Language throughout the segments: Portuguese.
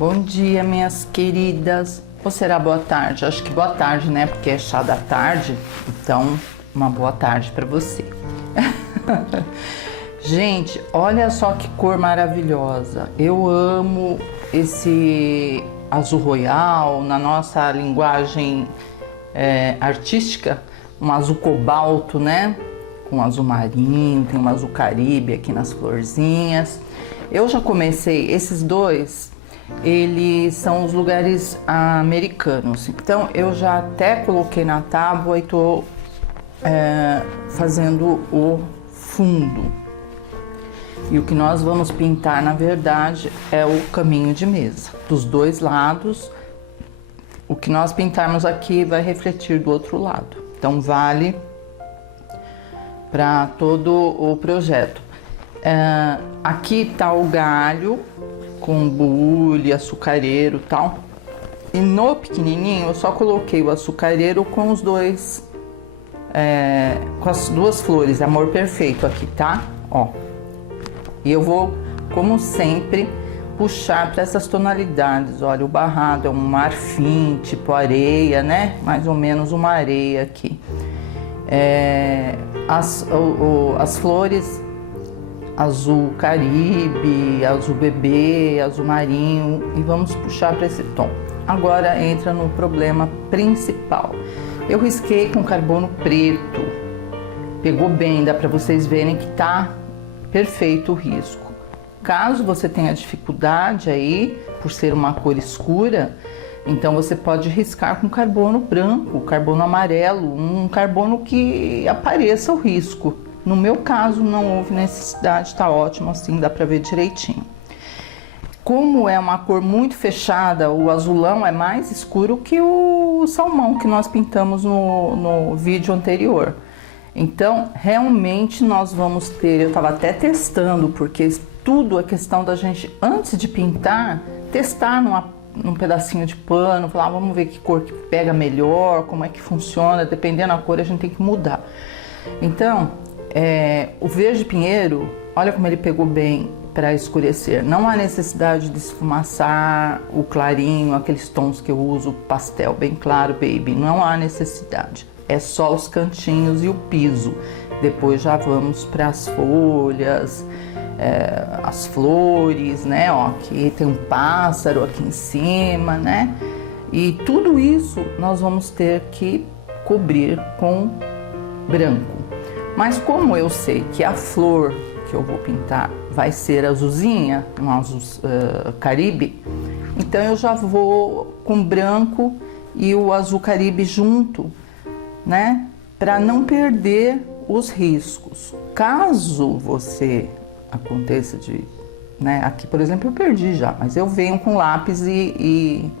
Bom dia, minhas queridas. Ou será boa tarde? Acho que boa tarde, né? Porque é chá da tarde. Então, uma boa tarde para você. Gente, olha só que cor maravilhosa. Eu amo esse azul royal, na nossa linguagem artística, um azul cobalto, né? Com azul marinho, tem um azul caribe aqui nas florzinhas. Eu já comecei, esses dois, eles são os lugares americanos. Então eu já até coloquei na tábua e tô fazendo o fundo. E o que nós vamos pintar, na verdade, é o caminho de mesa. Dos dois lados, o que nós pintarmos aqui vai refletir do outro lado. Então vale para todo o projeto. Aqui tá o galho com bule, açucareiro e tal. E no pequenininho eu só coloquei o açucareiro com os dois, com as duas flores, amor perfeito aqui, tá? Ó. E eu vou, como sempre, puxar para essas tonalidades. Olha, o barrado é um marfim, tipo areia, né? Mais ou menos uma areia aqui. As flores azul caribe, azul bebê, azul marinho, e vamos puxar para esse tom. Agora entra no problema principal. Eu risquei com carbono preto, pegou bem, dá para vocês verem que tá perfeito o risco. Caso você tenha dificuldade aí, por ser uma cor escura, então você pode riscar com carbono branco, carbono amarelo, um carbono que apareça o risco. No meu caso não houve necessidade, tá ótimo assim, dá pra ver direitinho. Como é uma cor muito fechada, o azulão é mais escuro que o salmão que nós pintamos no vídeo anterior. Então, realmente nós vamos ter, eu tava até testando, porque tudo é questão da gente, antes de pintar, testar num pedacinho de pano, falar, vamos ver que cor que pega melhor, como é que funciona, dependendo da cor a gente tem que mudar. Então, o verde pinheiro, olha como ele pegou bem para escurecer. Não há necessidade de esfumaçar o clarinho, aqueles tons que eu uso, pastel bem claro, baby, não há necessidade. É só os cantinhos e o piso. Depois já vamos para as folhas, as flores, né? Ó, aqui tem um pássaro aqui em cima, né? E tudo isso nós vamos ter que cobrir com branco. Mas como eu sei que a flor que eu vou pintar vai ser azulzinha, um azul caribe, então eu já vou com branco e o azul caribe junto, né? Para não perder os riscos. Caso você aconteça de, né? Aqui, por exemplo, eu perdi já, mas eu venho com lápis e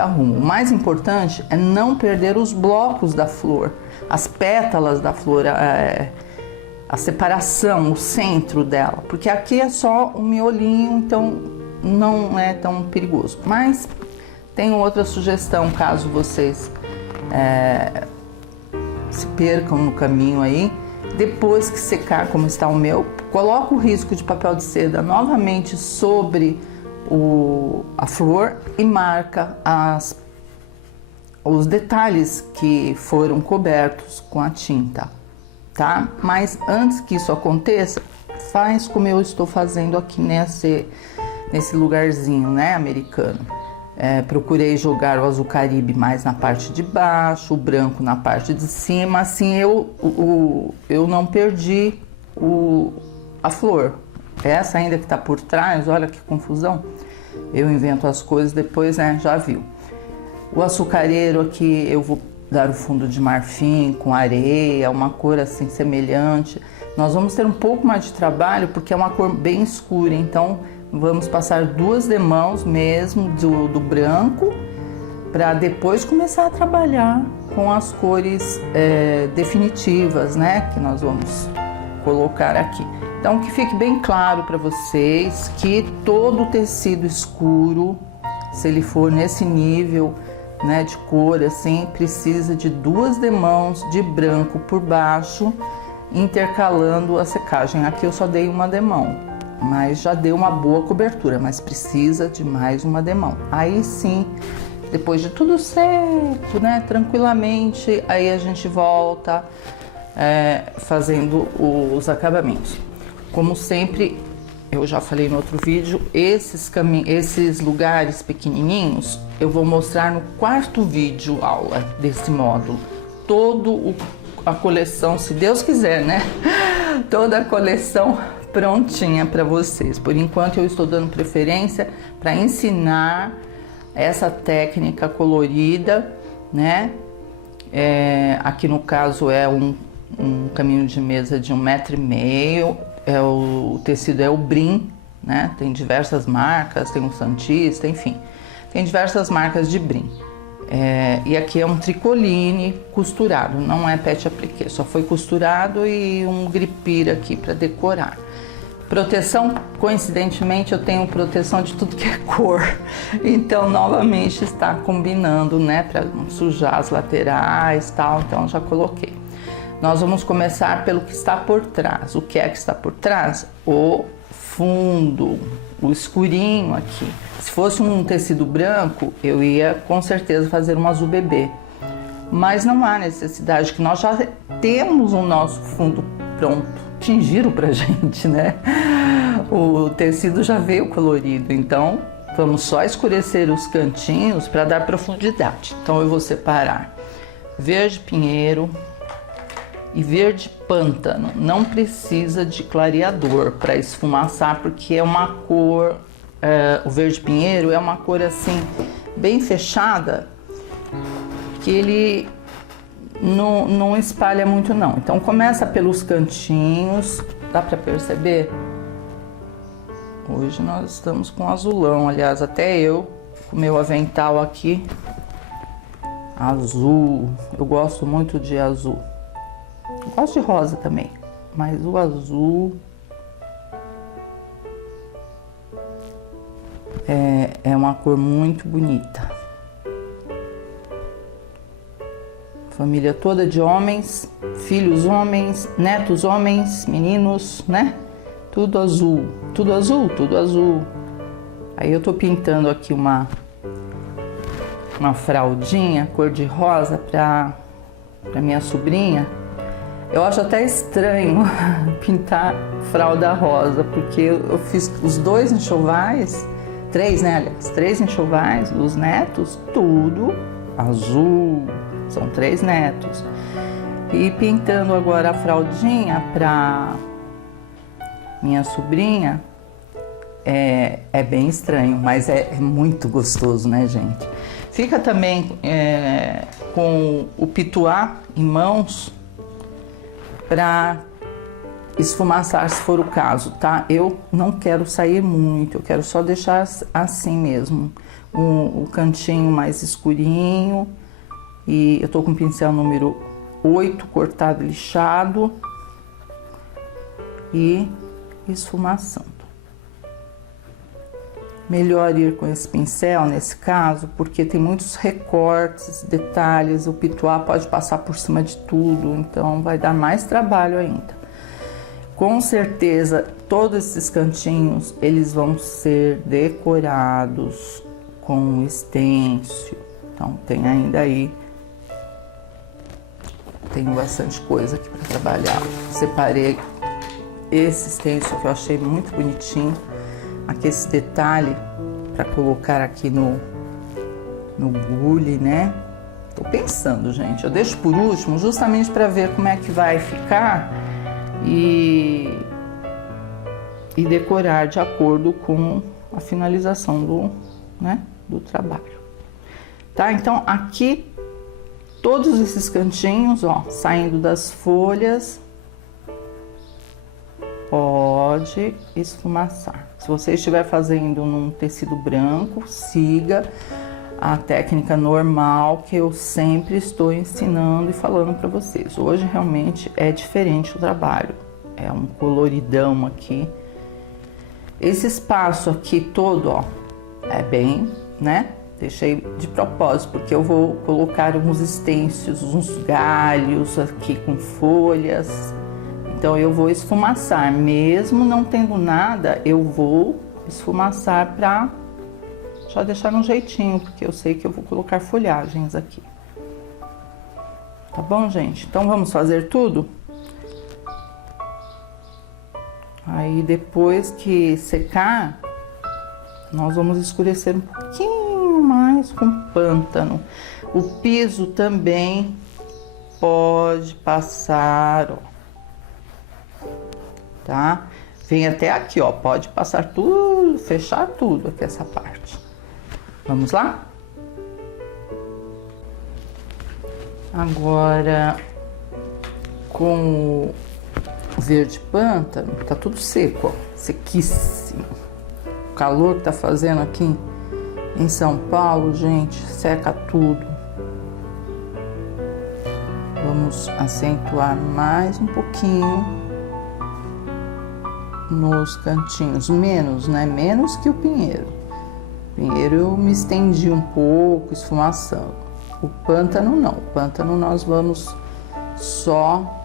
arrumo. O mais importante é não perder os blocos da flor, as pétalas da flor, a separação, o centro dela, porque aqui é só um miolinho, então não é tão perigoso. Mas tem outra sugestão, caso vocês se percam no caminho aí, depois que secar como está o meu, coloca o risco de papel de seda novamente sobre a flor e marca os detalhes que foram cobertos com a tinta, tá? Mas antes que isso aconteça, faz como eu estou fazendo aqui nesse lugarzinho, né, americano. Procurei jogar o azul caribe mais na parte de baixo, o branco na parte de cima, assim eu não perdi a flor. Essa ainda que tá por trás, olha que confusão. Eu invento as coisas depois, né, já viu. O açucareiro aqui eu vou dar o fundo de marfim com areia, uma cor assim semelhante. Nós vamos ter um pouco mais de trabalho porque é uma cor bem escura, então vamos passar 2 demãos mesmo do branco para depois começar a trabalhar com as cores definitivas, né, que nós vamos colocar aqui. Então que fique bem claro para vocês que todo o tecido escuro, se ele for nesse nível, né, de cor assim, precisa de 2 demãos de branco por baixo, intercalando a secagem. Aqui eu só dei uma demão. mas já deu uma boa cobertura, mas precisa de mais uma demão. Aí sim, depois de tudo seco, né, tranquilamente, aí a gente volta fazendo os acabamentos. Como sempre, eu já falei no outro vídeo, esses lugares pequenininhos eu vou mostrar no quarto vídeo aula desse módulo. A coleção, se Deus quiser, né? Toda a coleção prontinha para vocês. Por enquanto eu estou dando preferência para ensinar essa técnica colorida, né? Aqui no caso é um caminho de mesa de 1,5 m, o tecido é o brim, né? Tem diversas marcas, tem um Santista, enfim, tem diversas marcas de brim. E aqui é um tricoline costurado, não é pet appliqué, só foi costurado e um gripir aqui para decorar. Proteção, coincidentemente eu tenho proteção de tudo que é cor, então novamente está combinando, né, para não sujar as laterais e tal, então já coloquei. Nós vamos começar pelo que está por trás. O que é que está por trás? O fundo, o escurinho aqui. Se fosse um tecido branco, eu ia com certeza fazer um azul bebê. Mas não há necessidade, que nós já temos o nosso fundo pronto. Tingiram pra gente, né? O tecido já veio colorido, então vamos só escurecer os cantinhos para dar profundidade. Então eu vou separar verde pinheiro e verde pântano. Não precisa de clareador para esfumaçar, porque é uma cor, o verde pinheiro é uma cor assim bem fechada, que ele não espalha muito não. Então começa pelos cantinhos, dá para perceber? Hoje nós estamos com azulão, aliás, até eu com meu avental aqui azul. Eu gosto muito de azul. Eu gosto de rosa também, mas o azul é uma cor muito bonita. Família toda de homens, filhos homens, netos homens, meninos, né? Tudo azul, tudo azul, tudo azul. Aí eu tô pintando aqui uma fraldinha cor de rosa para minha sobrinha. Eu acho até estranho pintar fralda rosa, porque eu fiz os 2 enxovais, 3, né, aliás, 3 enxovais dos netos, tudo azul, são 3 netos. E pintando agora a fraldinha para minha sobrinha, é bem estranho, mas é muito gostoso, né, gente? Fica também com o pituá em mãos, para esfumaçar se for o caso, tá? Eu não quero sair muito, eu quero só deixar assim mesmo, o cantinho mais escurinho. E eu tô com o pincel número 8 cortado, lixado e esfumaçando. Melhor ir com esse pincel nesse caso, porque tem muitos recortes, detalhes, o pituá pode passar por cima de tudo, então vai dar mais trabalho ainda. Com certeza, todos esses cantinhos, eles vão ser decorados com stencil, então tem ainda aí, tenho bastante coisa aqui para trabalhar. Separei esse stencil que eu achei muito bonitinho. Aqui esse detalhe para colocar aqui no bule, né? Tô pensando, gente. Eu deixo por último justamente para ver como é que vai ficar e decorar de acordo com a finalização do trabalho. Tá? Então aqui todos esses cantinhos, ó, saindo das folhas, pode esfumaçar. Se você estiver fazendo num tecido branco, siga a técnica normal que eu sempre estou ensinando e falando para vocês. Hoje realmente é diferente o trabalho, é um coloridão aqui. Esse espaço aqui todo, ó, é bem, né? Deixei de propósito, porque eu vou colocar uns estêncios, uns galhos aqui com folhas. Então eu vou esfumaçar, mesmo não tendo nada, eu vou esfumaçar para já deixar um jeitinho, porque eu sei que eu vou colocar folhagens aqui. Tá bom, gente? Então vamos fazer tudo? Aí depois que secar, nós vamos escurecer um pouquinho mais com pântano. O piso também pode passar, ó, tá? Vem até aqui, ó, pode passar tudo, fechar tudo aqui essa parte. Vamos lá? Agora, com o verde pântano, tá tudo seco, ó, sequíssimo. O calor que tá fazendo aqui em São Paulo, gente, seca tudo. Vamos acentuar mais um pouquinho nos cantinhos, menos, né? Menos que o pinheiro. O pinheiro eu me estendi um pouco, esfumaçando. O pântano não, o pântano nós vamos só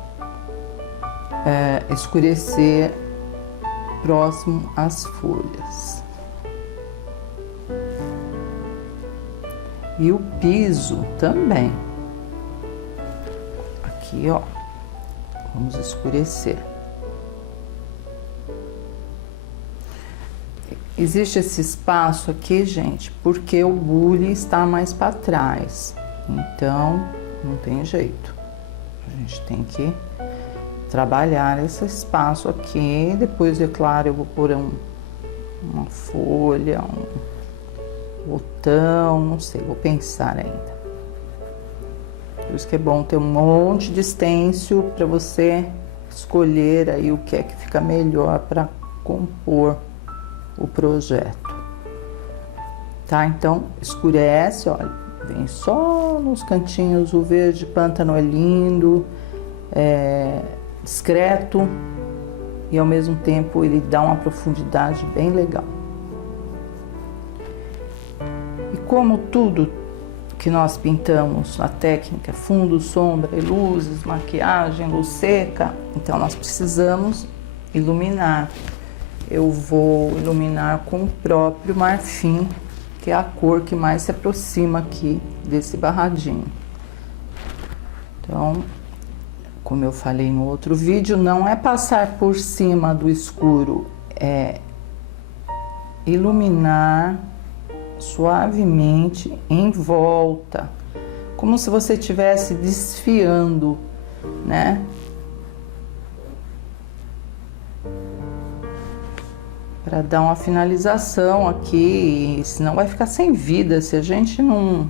escurecer próximo às folhas. E o piso também. Aqui, ó, vamos escurecer. Existe esse espaço aqui, gente, porque o bule está mais para trás. Então, não tem jeito. A gente tem que trabalhar esse espaço aqui. Depois, é claro, eu vou pôr uma folha, um botão, não sei, vou pensar ainda. Por isso que é bom ter um monte de stencil para você escolher aí o que é que fica melhor para compor o projeto. Tá? Então, escurece, olha, vem só nos cantinhos, o verde pântano é lindo, discreto e ao mesmo tempo ele dá uma profundidade bem legal. E como tudo que nós pintamos, a técnica fundo, sombra e luzes, maquiagem, luz seca, então nós precisamos iluminar. Eu vou iluminar com o próprio marfim, que é a cor que mais se aproxima aqui desse barradinho. Então, como eu falei no outro vídeo, não é passar por cima do escuro, é iluminar suavemente em volta, como se você estivesse desfiando, né? Para dar uma finalização aqui, senão vai ficar sem vida. Se a gente não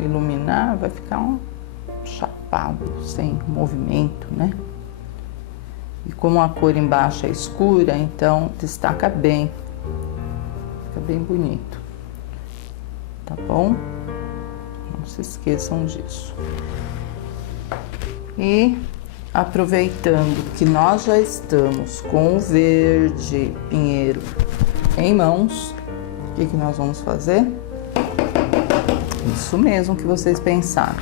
iluminar, vai ficar um chapado, sem movimento, né? E como a cor embaixo é escura, então destaca bem, fica bem bonito, tá bom? Não se esqueçam disso. E aproveitando que nós já estamos com o verde pinheiro em mãos, o que nós vamos fazer? Isso mesmo que vocês pensaram.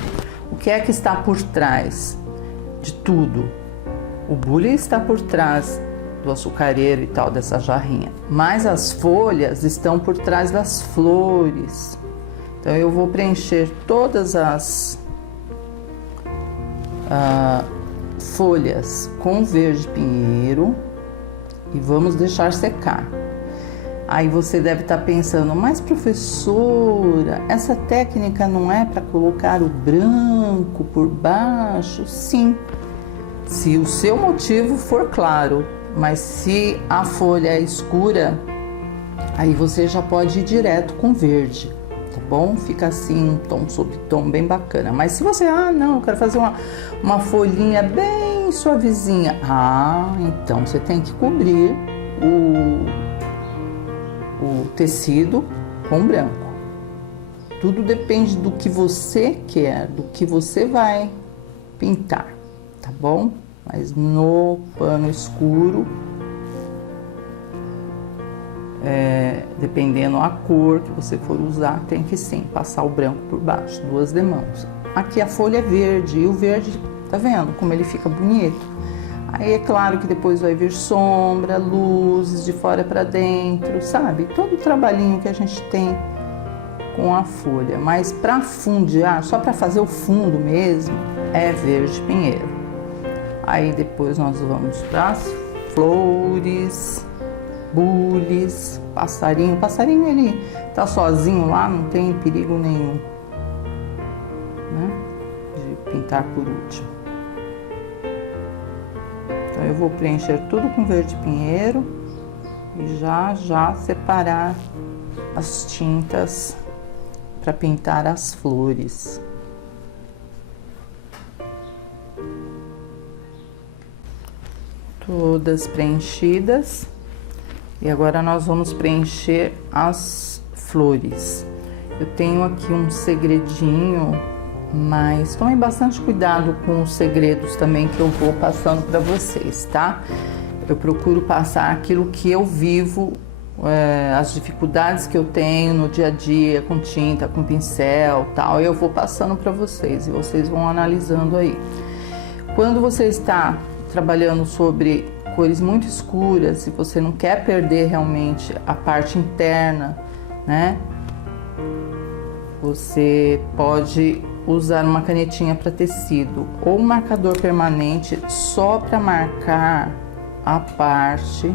O que é que está por trás de tudo? O bule está por trás do açucareiro e tal, dessa jarrinha, mas as folhas estão por trás das flores. Então eu vou preencher todas as folhas com verde pinheiro e vamos deixar secar. Aí você deve estar pensando, mas professora, essa técnica não é para colocar o branco por baixo? Sim, se o seu motivo for claro, mas se a folha é escura, aí você já pode ir direto com verde, tá bom? Fica assim, um tom sobre tom bem bacana. Mas se você, não, eu quero fazer uma folhinha bem suavezinha, então você tem que cobrir o tecido com branco. Tudo depende do que você quer, do que você vai pintar, tá bom? Mas no pano escuro, dependendo a cor que você for usar, tem que sim passar o branco por baixo, 2 demãos. Aqui a folha é verde e o verde, tá vendo como ele fica bonito? Aí é claro que depois vai vir sombra, luzes de fora para dentro, sabe? Todo o trabalhinho que a gente tem com a folha. Mas para fundear, só para fazer o fundo mesmo, é verde pinheiro. Aí depois nós vamos para as flores, bules, passarinho. O passarinho ele tá sozinho lá, não tem perigo nenhum, né? De pintar por último. Então eu vou preencher tudo com verde pinheiro e já separar as tintas para pintar as flores. Todas preenchidas. E agora nós vamos preencher as flores. Eu tenho aqui um segredinho, mas tomem bastante cuidado com os segredos também que eu vou passando para vocês, tá? Eu procuro passar aquilo que eu vivo, as dificuldades que eu tenho no dia a dia com tinta, com pincel, tal. Eu vou passando para vocês e vocês vão analisando aí. Quando você está trabalhando sobre cores muito escuras, se você não quer perder realmente a parte interna, né? Você pode usar uma canetinha para tecido ou um marcador permanente só para marcar a parte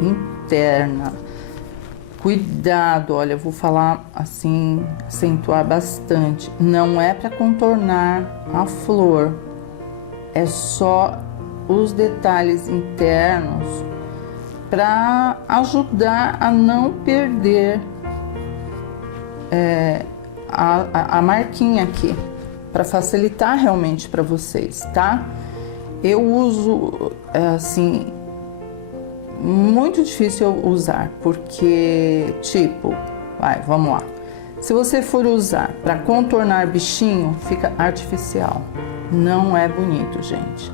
interna. Cuidado, olha, eu vou falar assim, acentuar bastante. Não é para contornar a flor, é só os detalhes internos para ajudar a não perder a marquinha aqui, para facilitar realmente para vocês, tá? Eu uso assim, muito difícil eu usar, porque tipo, vamos lá. Se você for usar para contornar bichinho, fica artificial, não é bonito, gente.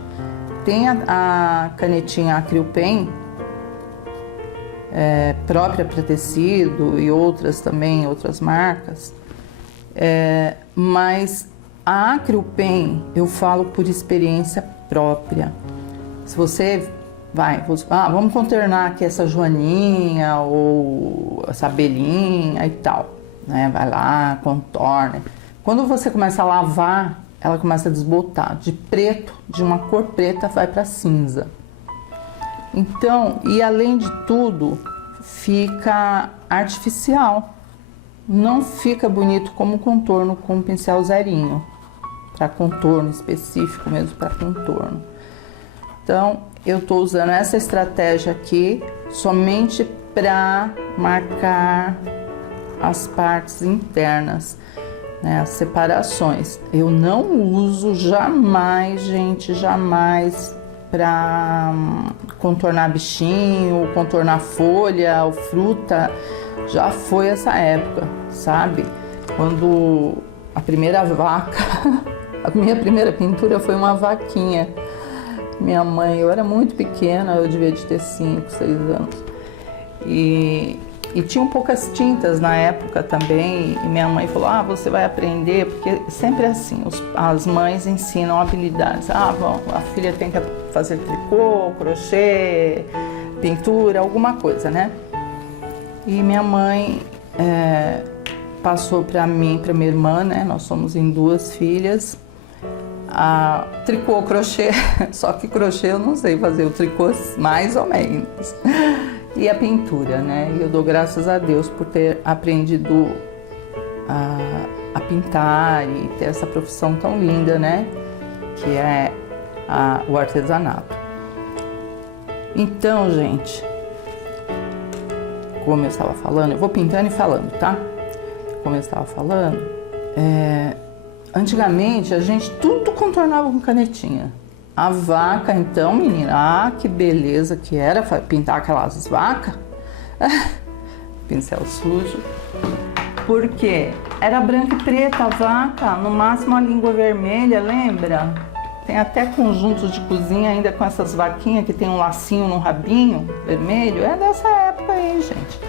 Tem a canetinha Acryl Pen, própria para tecido e outras também, outras marcas, mas a Acryl Pen eu falo por experiência própria. Se você vamos contornar aqui essa joaninha ou essa abelhinha e tal, né? Vai lá, contorna. Quando você começa a lavar, ela começa a desbotar, de preto, de uma cor preta vai para cinza. Então, e além de tudo, fica artificial. Não fica bonito como contorno com um pincel zerinho, para contorno específico mesmo, para contorno. Então, eu tô usando essa estratégia aqui somente para marcar as partes internas, né, as separações. Eu não uso jamais, gente, jamais para contornar bichinho, contornar folha ou fruta. Já foi essa época, sabe? Quando a primeira vaca, a minha primeira pintura foi uma vaquinha. Minha mãe, eu era muito pequena, eu devia de ter 5, 6 anos. E tinham poucas tintas na época também, e minha mãe falou, você vai aprender, porque sempre é assim, as mães ensinam habilidades. Bom, a filha tem que fazer tricô, crochê, pintura, alguma coisa, né? E minha mãe passou para mim, para minha irmã, né? Nós somos em 2 filhas, a tricô, crochê, só que crochê eu não sei fazer, o tricô mais ou menos. E a pintura, né? E eu dou graças a Deus por ter aprendido a pintar e ter essa profissão tão linda, né? Que é o artesanato. Então, gente, como eu estava falando, eu vou pintando e falando, tá? Como eu estava falando, antigamente a gente tudo contornava com canetinha. A vaca, então, menina, que beleza que era pintar aquelas vacas. Pincel sujo. Porque era branca e preta a vaca, no máximo a língua vermelha, lembra? Tem até conjuntos de cozinha ainda com essas vaquinhas que tem um lacinho no rabinho vermelho. É dessa época aí, gente.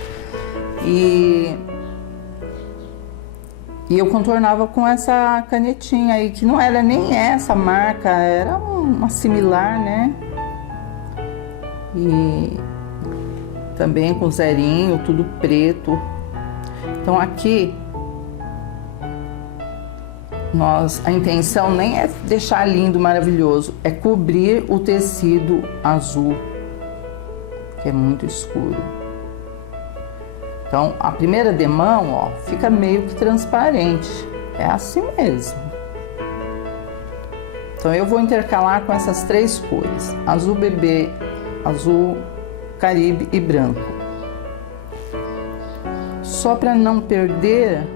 E eu contornava com essa canetinha aí, que não era nem essa marca, era uma similar, né? e também com zerinho, tudo preto. Então aqui a intenção nem é deixar lindo, maravilhoso, é cobrir o tecido azul, que é muito escuro. Então a primeira demão, ó, fica meio que transparente, é assim mesmo. Então eu vou intercalar com essas três cores: azul bebê, azul caribe e branco. Só para não perder,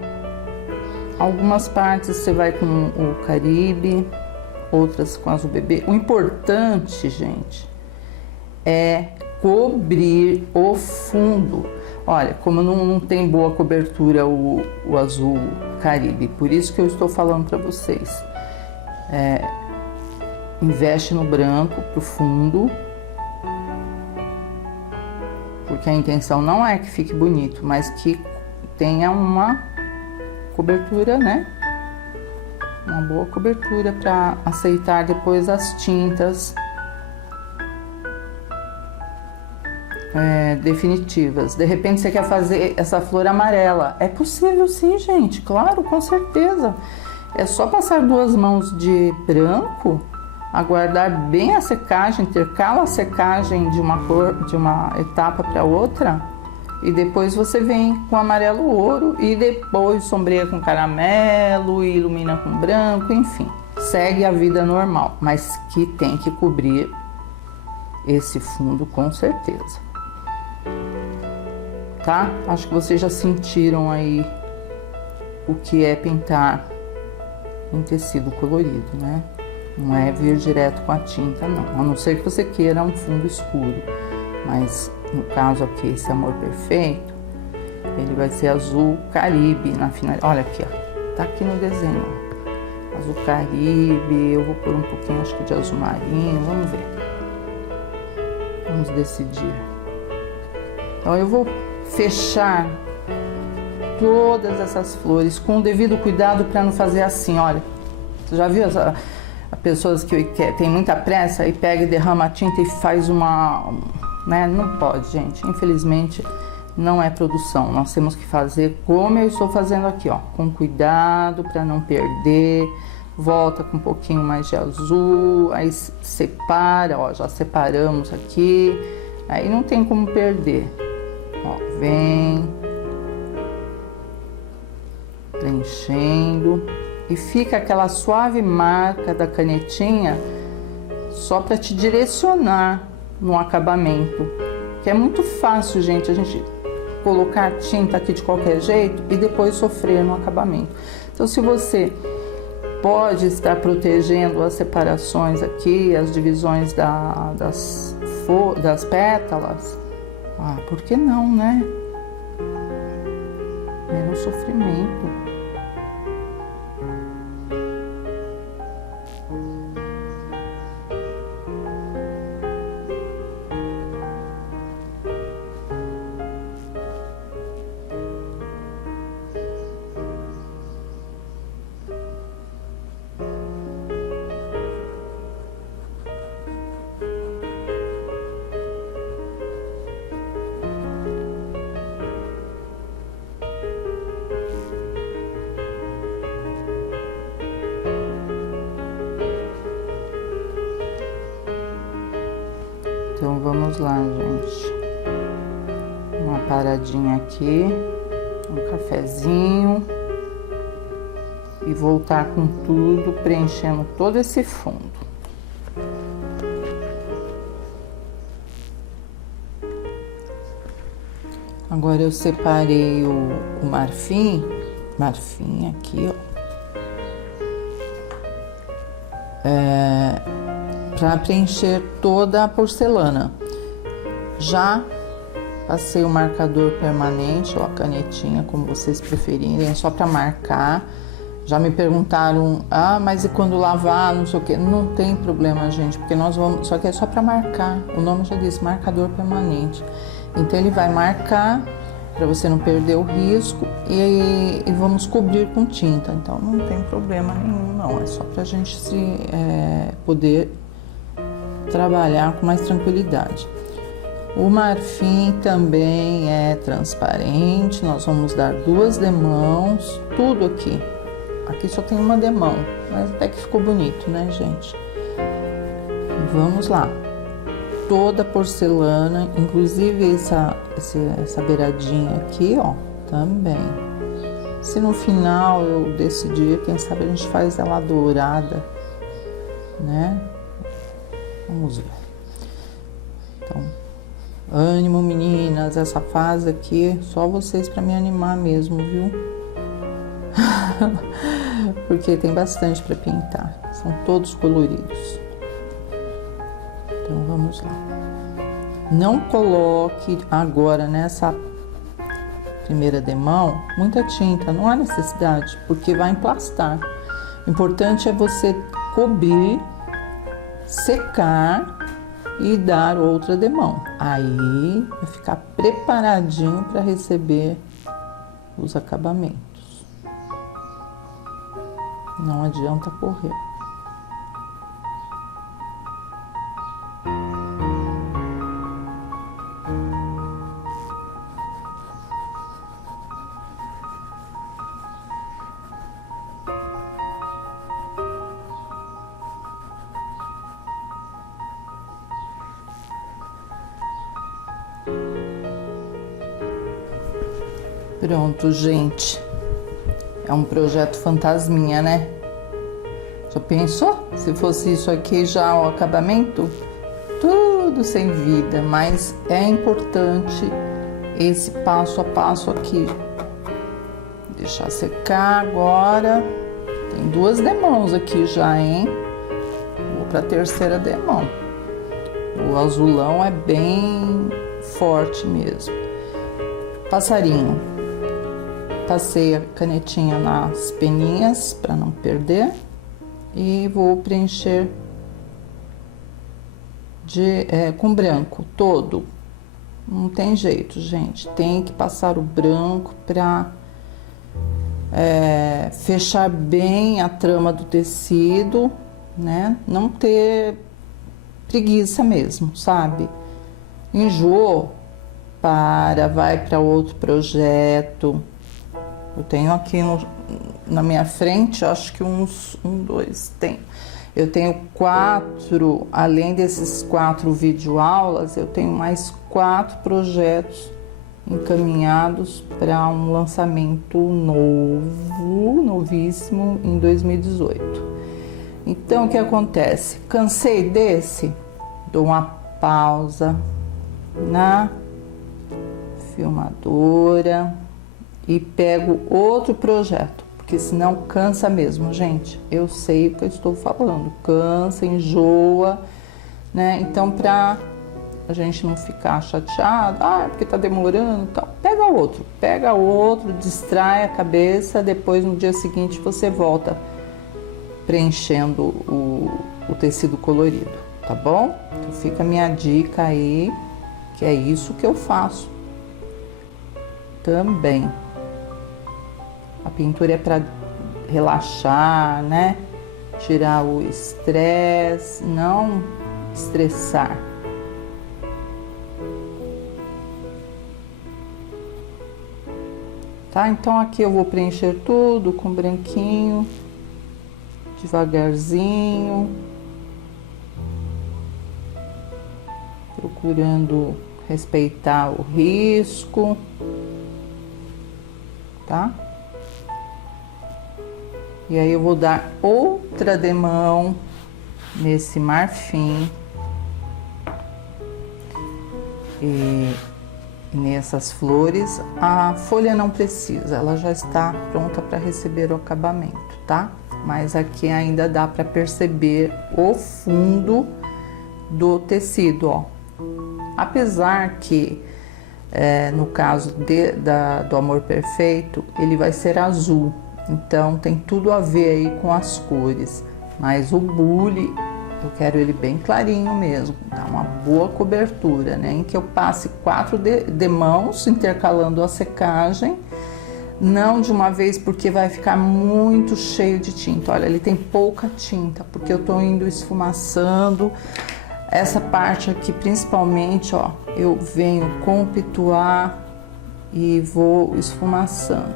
algumas partes você vai com o caribe, outras com azul bebê. O importante, gente, é cobrir o fundo. Olha, como não tem boa cobertura o azul caribe, por isso que eu estou falando para vocês. Investe no branco pro fundo, porque a intenção não é que fique bonito, mas que tenha uma cobertura, né? Uma boa cobertura para aceitar depois as tintas definitivas. De repente você quer fazer essa flor amarela. É possível sim, gente, claro, com certeza. É só passar 2 mãos de branco, aguardar bem a secagem, intercala a secagem de uma cor, de uma etapa para outra, e depois você vem com amarelo ouro e depois sombreia com caramelo e ilumina com branco, enfim, segue a vida normal, mas que tem que cobrir esse fundo com certeza, tá? Acho que vocês já sentiram aí o que é pintar em tecido colorido, né? Não é vir direto com a tinta, não. A não ser que você queira um fundo escuro. Mas no caso aqui, esse Amor Perfeito, ele vai ser azul caribe na final. Olha aqui, ó. Tá aqui no desenho, ó. Azul caribe. Eu vou pôr um pouquinho, acho que de azul marinho. Vamos ver. Vamos decidir. Então eu vou fechar todas essas flores com o devido cuidado para não fazer assim, olha. Você já viu essa? Pessoas que tem muita pressa e pega e derrama a tinta e faz uma, né? Não pode, gente. Infelizmente, não é produção. Nós temos que fazer como eu estou fazendo aqui, ó, com cuidado para não perder. Volta com um pouquinho mais de azul, aí separa, ó, já separamos aqui. Aí não tem como perder. Ó, vem preenchendo. E fica aquela suave marca da canetinha só para te direcionar no acabamento. Que é muito fácil, gente, a gente colocar tinta aqui de qualquer jeito e depois sofrer no acabamento. Então, se você pode estar protegendo as separações aqui, as divisões das pétalas, por que não, né? Menos sofrimento. Então vamos lá, gente. Uma paradinha aqui, um cafezinho e voltar com tudo, preenchendo todo esse fundo. Agora eu separei o marfim aqui, ó. Para preencher toda a porcelana. Já passei o marcador permanente, ou a canetinha, como vocês preferirem, é só para marcar. Já me perguntaram, mas e quando lavar, não sei o que? Não tem problema, gente, porque nós vamos, só que é só para marcar. O nome já diz, marcador permanente. Então ele vai marcar para você não perder o risco e vamos cobrir com tinta. Então não tem problema nenhum, não. É só para a gente poder trabalhar com mais tranquilidade. O marfim também é transparente, nós vamos dar 2 demãos, tudo aqui. Aqui só tem uma demão, mas até que ficou bonito, né, gente? Vamos lá. Toda porcelana, inclusive essa beiradinha aqui, ó, também. Se no final eu decidir, quem sabe a gente faz ela dourada, né? Vamos ver. Então, ânimo, meninas, essa fase aqui, só vocês para me animar mesmo, viu? Porque tem bastante para pintar, são todos coloridos. Então, vamos lá. Não coloque agora nessa primeira demão muita tinta, não há necessidade, porque vai emplastar. O importante é você cobrir, secar e dar outra demão. Aí vai ficar preparadinho para receber os acabamentos. Não adianta correr. Pronto, gente. É um projeto fantasminha, né? Já pensou? Se fosse isso aqui já o acabamento? Tudo sem vida, mas é importante esse passo a passo aqui. Deixar secar agora. Tem 2 demãos aqui já, hein? Vou para a terceira demão. O azulão é bem forte mesmo. Passarinho. Passei a canetinha nas peninhas para não perder e vou preencher com branco todo. Não tem jeito, gente. Tem que passar o branco para fechar bem a trama do tecido, né? Não ter preguiça mesmo, sabe? Enjoou, vai para outro projeto. Eu tenho aqui na minha frente, acho que eu tenho 4, além desses 4 videoaulas, eu tenho mais 4 projetos encaminhados para um lançamento novíssimo em 2018. Então, o que acontece? Cansei desse, dou uma pausa na filmadora e pego outro projeto, porque senão cansa mesmo, gente. Eu sei o que eu estou falando, cansa, enjoa, né? Então, pra a gente não ficar chateado, porque tá demorando e tal, pega outro, distrai a cabeça, depois no dia seguinte você volta preenchendo o tecido colorido, tá bom? Então fica a minha dica aí, que é isso que eu faço também. A pintura é para relaxar, né? Tirar o estresse, não estressar. Tá? Então aqui eu vou preencher tudo com branquinho, devagarzinho, procurando respeitar o risco, tá? E aí eu vou dar outra demão nesse marfim e nessas flores. A folha não precisa, ela já está pronta para receber o acabamento, tá? Mas aqui ainda dá para perceber o fundo do tecido, ó. Apesar que no caso do Amor Perfeito, ele vai ser azul. Então, tem tudo a ver aí com as cores. Mas o bule, eu quero ele bem clarinho mesmo. Dá uma boa cobertura, né? Em que eu passe 4 demãos, intercalando a secagem. Não de uma vez, porque vai ficar muito cheio de tinta. Olha, ele tem pouca tinta, porque eu tô indo esfumaçando Essa parte aqui, principalmente, ó, eu venho com o pituá e vou esfumaçando.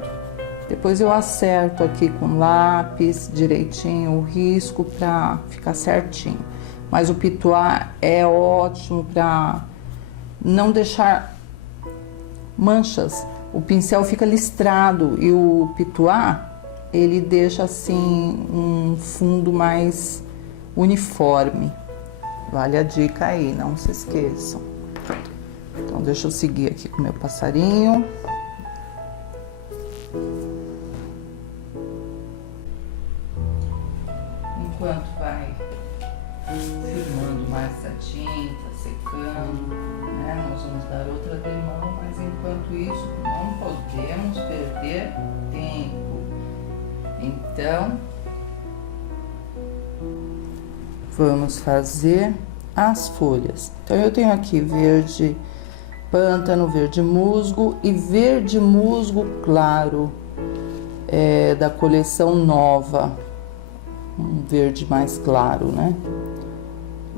Depois eu acerto aqui com lápis direitinho o risco para ficar certinho. Mas o pituá é ótimo para não deixar manchas. O pincel fica listrado e o pituá, ele deixa assim um fundo mais uniforme. Vale a dica aí, não se esqueçam. Então deixa eu seguir aqui com o meu passarinho. Enquanto vai firmando mais a tinta, secando, né? Nós vamos dar outra demão, mas enquanto isso não podemos perder tempo. Então, vamos fazer as folhas. Então eu tenho aqui verde pântano, verde musgo e verde musgo claro, da coleção nova, um verde mais claro, né?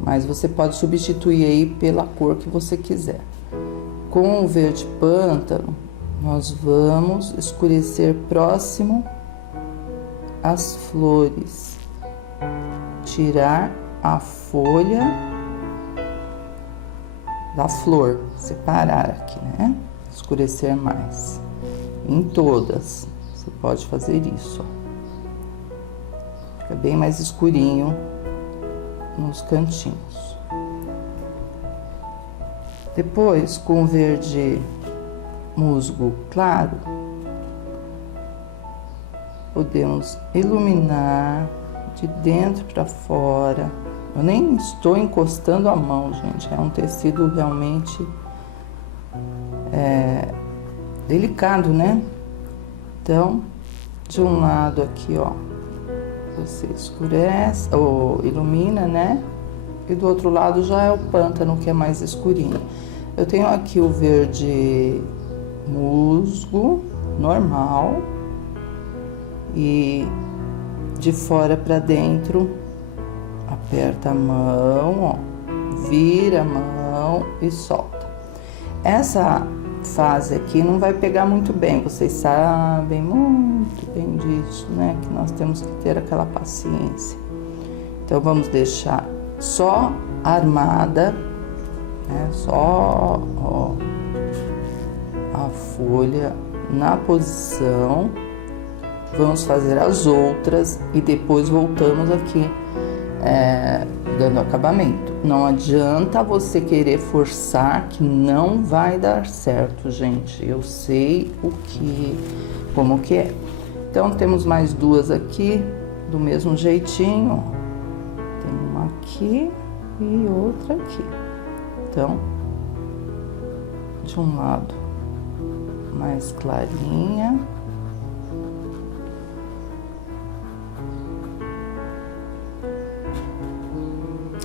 Mas você pode substituir aí pela cor que você quiser. Com o verde pântano, nós vamos escurecer próximo às flores, tirar a folha da flor, separar aqui, né? Escurecer mais. Em todas, você pode fazer isso, ó. Fica bem mais escurinho nos cantinhos. Depois, com o verde musgo claro, podemos iluminar de dentro para fora. Eu nem estou encostando a mão, gente. É um tecido realmente delicado, né? Então, de um lado aqui, ó, você escurece ou ilumina, né? E do outro lado já é o pântano, que é mais escurinho. Eu tenho aqui o verde musgo normal e de fora para dentro, aperta a mão, ó, vira a mão e solta. Essa fase aqui não vai pegar muito bem, vocês sabem muito bem disso, né? Que nós temos que ter aquela paciência. Então vamos deixar só armada, né? Só, ó, a folha na posição. Vamos fazer as outras e depois voltamos aqui dando acabamento. Não adianta você querer forçar, que não vai dar certo, gente. Eu sei como que é. Então temos mais duas aqui do mesmo jeitinho, ó. Tem uma aqui e outra aqui. Então, de um lado mais clarinha.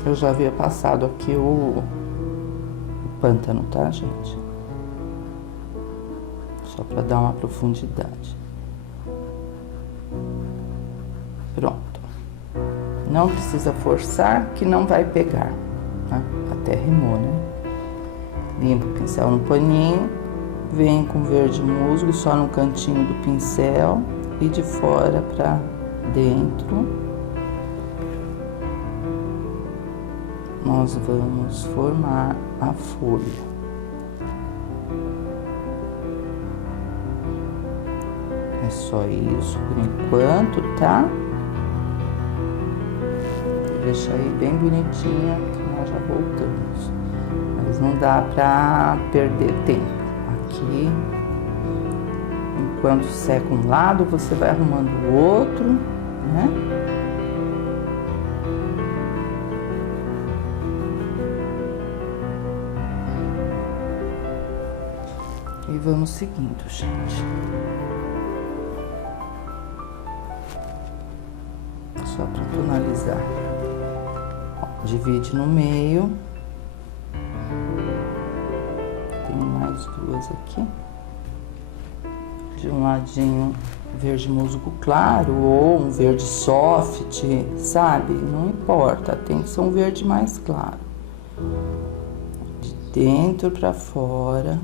Eu já havia passado aqui o pântano, tá, gente? Só para dar uma profundidade. Pronto. Não precisa forçar, que não vai pegar, tá? Até rimou, né? Limpa o pincel no paninho, vem com verde musgo só no cantinho do pincel e de fora para dentro. Nós vamos formar a folha. É só isso por enquanto, tá? Deixa aí bem bonitinha, que nós já voltamos. Mas não dá pra perder tempo. Aqui, enquanto seca um lado, você vai arrumando o outro, né? E vamos seguindo, gente. Só para tonalizar. Ó, divide no meio. Tem mais duas aqui. De um ladinho verde musgo claro ou um verde soft, sabe? Não importa, tem que ser um verde mais claro. de dentro para fora.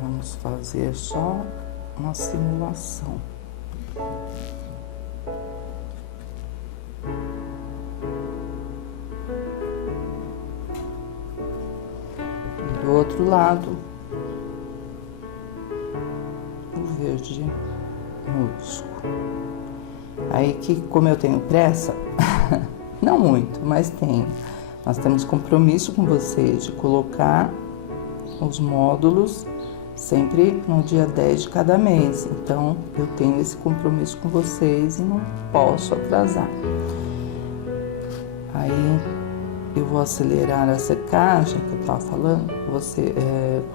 Vamos fazer só uma simulação. E do outro lado, o verde musgo. Aí que, como eu tenho pressa, não muito, mas tenho. Nós temos compromisso com vocês de colocar os módulos sempre no dia 10 de cada mês. Então, eu tenho esse compromisso com vocês e não posso atrasar. Aí, eu vou acelerar a secagem que eu tava falando,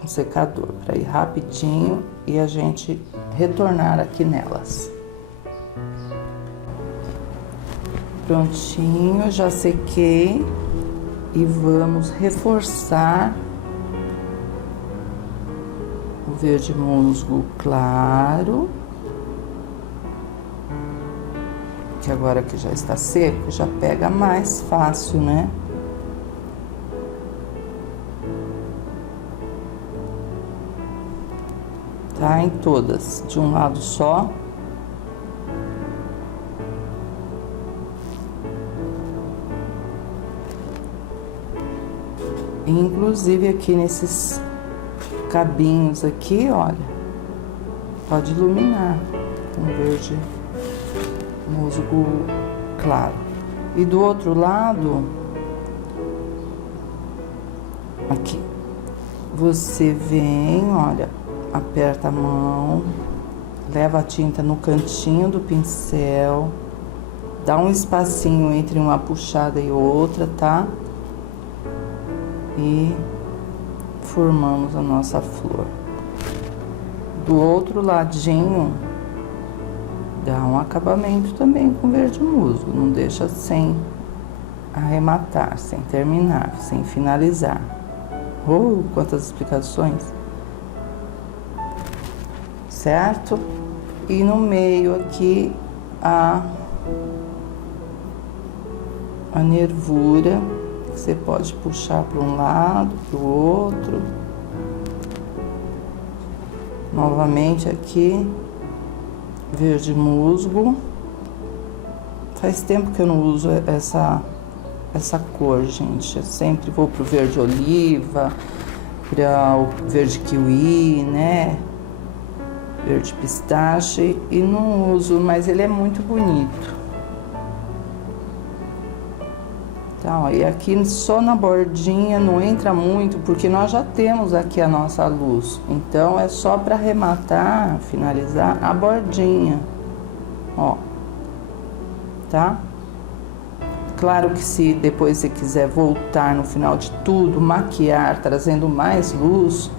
com secador, para ir rapidinho e a gente retornar aqui nelas. Prontinho, já sequei e vamos reforçar o verde musgo claro, que agora que já está seco, já pega mais fácil, né? Tá? Em todas, de um lado só. Inclusive aqui nesses cabinhos aqui, olha, pode iluminar com verde musgo claro. E do outro lado, aqui, você vem, olha, aperta a mão, leva a tinta no cantinho do pincel, dá um espacinho entre uma puxada e outra, tá? E formamos a nossa flor. Do outro ladinho, dá um acabamento também com verde musgo, não deixa sem arrematar, sem terminar, sem finalizar. Oh, quantas explicações! Certo? E no meio aqui a nervura. Você pode puxar para um lado, para o outro. Novamente aqui, verde musgo. Faz tempo que eu não uso essa cor, gente. Eu sempre vou pro verde oliva, para o verde kiwi, né? Verde pistache, e não uso, mas ele é muito bonito. Então, e aqui só na bordinha, não entra muito, porque nós já temos aqui a nossa luz. Então, é só para arrematar, finalizar a bordinha, ó, tá? Claro que se depois você quiser voltar no final de tudo, maquiar, trazendo mais luz,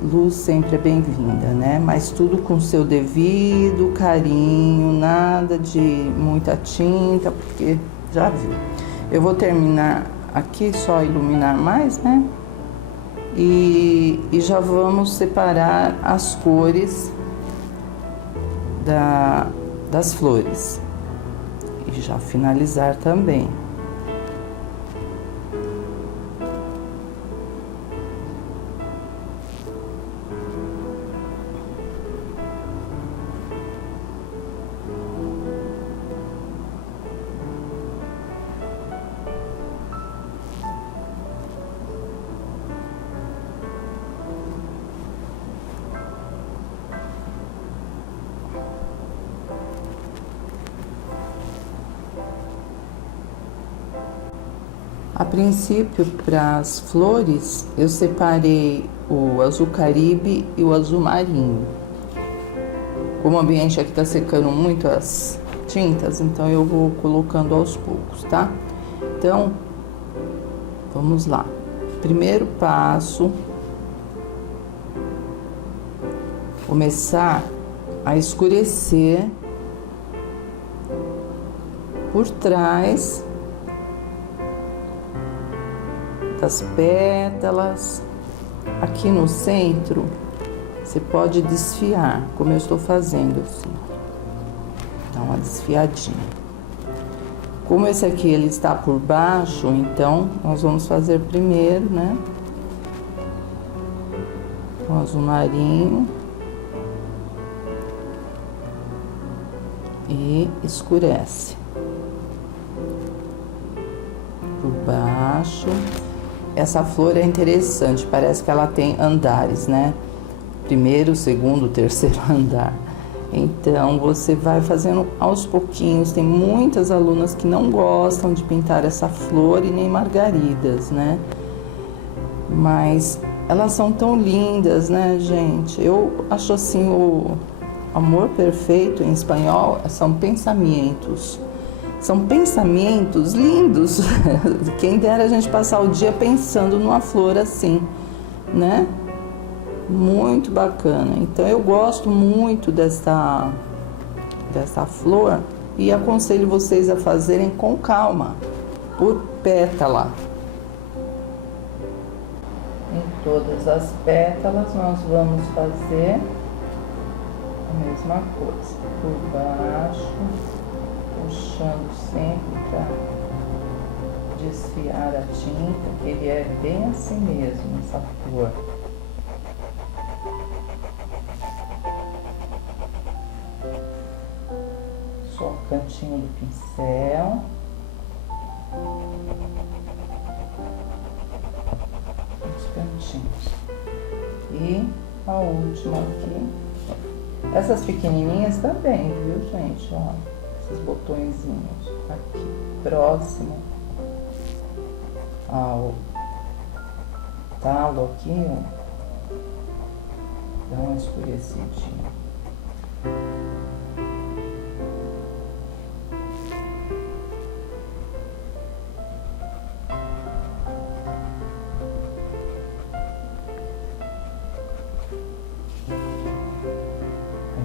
luz sempre é bem-vinda, né? Mas tudo com seu devido carinho, nada de muita tinta, porque já viu. Eu vou terminar aqui, só iluminar mais, né? E já vamos separar as cores das flores. E já finalizar também. A princípio, para as flores, eu separei o azul caribe e o azul marinho. Como o ambiente aqui tá secando muito as tintas, então eu vou colocando aos poucos, tá? Então, vamos lá. Primeiro passo, começar a escurecer por trás das pétalas. Aqui no centro, você pode desfiar, como eu estou fazendo assim. desfiadinha. Como esse aqui ele está por baixo, então nós vamos fazer primeiro, né? Com azul marinho. E escurece. Por baixo. Essa flor é interessante, parece que ela tem andares, né? Primeiro, segundo, terceiro andar. Então, você vai fazendo aos pouquinhos. Tem muitas alunas que não gostam de pintar essa flor e nem margaridas, né? Mas elas são tão lindas, né, gente? Eu acho assim, o amor perfeito em espanhol são pensamentos. São pensamentos lindos. Quem dera a gente passar o dia pensando numa flor assim, né? Muito bacana. Então eu gosto muito dessa flor e aconselho vocês a fazerem com calma, por pétala. Em todas as pétalas nós vamos fazer a mesma coisa, por baixo, puxando sempre para desfiar a tinta, que ele é bem assim mesmo, essa flor. Só o cantinho do pincel. Os cantinhos. E a última aqui. Essas pequenininhas também, viu, gente? Ó, esses botõezinhos aqui, próximo ao talo aqui, ó. Dá uma escurecidinha.